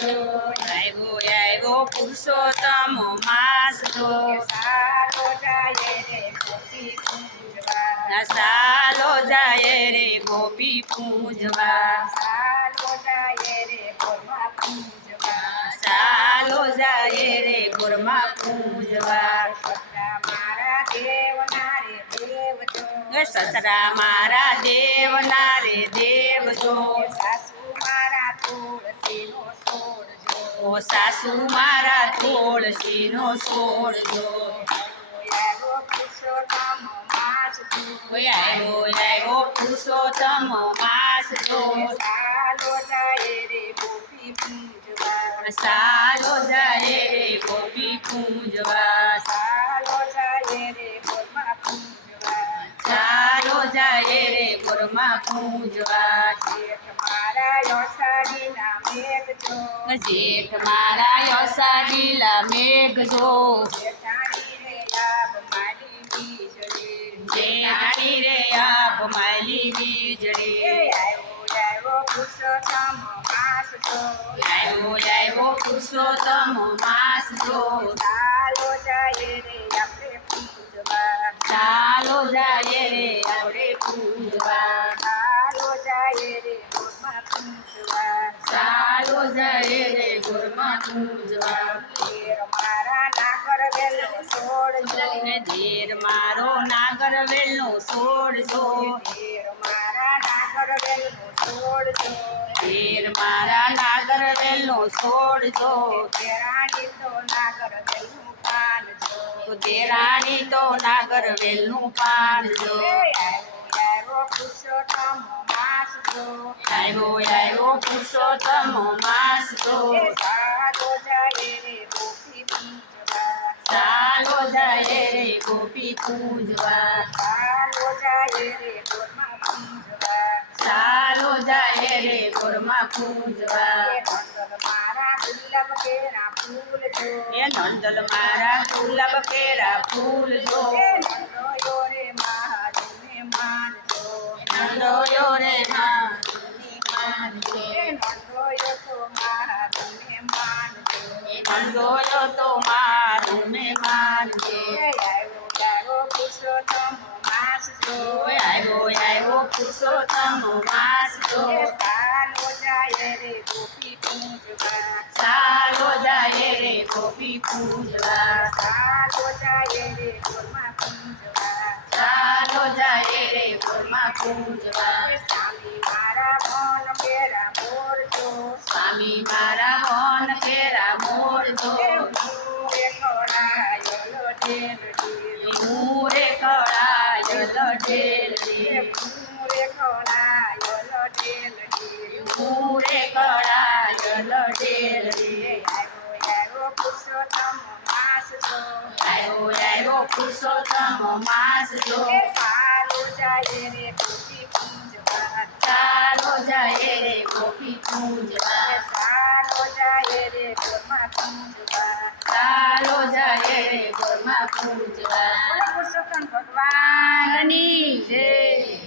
જો આવ્યો આવ્યો પુરુષોત્તમ માસ જો સાલો જાય રે ગોપી પૂજવા સાલો જાય રે ગોપી પૂજવા સાલો જાય રે ગોપા પૂજવા સાલો જાય રે ગોરમાં પૂજવા સસરા મારા દેવના રે દેવ જો સસરા મારા દેવના રે દેવ જો સાસુ મારા તુલસીનો છોડ જો ઓ સાસુ મારા તુલસીનો છોડ જો આવ્યો પુરુષોત્તમ માસ જો આવ્યો આવ્યો પુરુષોત્તમ માસ જો સાલો જાય રે ગોપી પૂજવા સાલો જાય રે ગોપી પૂજવા સાલો જાય રે ગોપા પૂજવા ચાલો જાય રે ગોરમાં પૂજવા જેઠ મારા યોસાડીના મેઘ જો જેઠ મારા યસાડીલા મેઘ જો જેઠાણી રે લાભ મારી બીજળી જેઠાણી રે આપ માલી એ વીજળી આવ્યો પુરુષોત્તમ માસ જો આવ્યો આવ્યો પુરુષોત્તમ માસ જો સાલો જાય રે આપણે પૂજવા ચાલો જાય રે આપણે પૂજવા સાલો જાય રે ગોમાં પૂજવા ચાલો જાય રે ગોરમાં પૂજવા ઘેર મારા નાગર વેલો છોડજો ધીર મારો નાગર વેલનો છોડજો ઘેર મારા નાગર વેલો છોડજો ધીર મારા નાગર વેલનો છોડજો ઘેરાણી તો નાગર વેલું પાનજો દેરાણી તો નાગર વેલનું પાનજો આવ્યો પુરુષોત્તમ માસ જો આવ્યો આવ્યો પુરુષોત્તમ માસ જો સાલો જાય રે ગોપી પૂજવા ચાલો જાય રે ગોપી પૂજવા સાલો જાય રે ગોમાં પૂજવા ચાલો જાય રે ગોરમાં પૂજવા મારા ગુલાબ કેરા ફૂલ જો એ નંદલ મારા ગુલાબ કેરા ફૂલ જો નંદોયો રે મહાદેવને માનજો નંદોયો રે માની માનજો નંદોયો તો મહાદેવને માનજો નંદોયો તો મારું ને માનજે આવ્યો પુરુષોત્તમ માસ જો આવ્યો આવ્યો પુરુષોત્તમ માસ જો સાલો જાય રે ગોપી પૂજવા ચાલો જાય રે ગોપી પૂજવા સાલો જાય રે ગોમાં પૂજવા ચાલો જાય રે ગોરમાં પૂજવા સ્વામી મારા મન બેરા મોરજો સ્વામી મારા મન કેરા મોરજો મૂરે કળાય લઢેલ મૂરે કળાય લઢેલ પુરુષોત્તમ માસ જો આવ્યો આવ્યો પુરુષોત્તમ માસ જો સાલો જાય રે ગોપી પૂજવા ચાલો જાય રે ગોપી પૂજવા સાલો જાય રે ગોમાં પૂજવા ચાલો જાય રે ગોરમાં પૂજવા પુરુષોત્તમ ભગવાન ની જય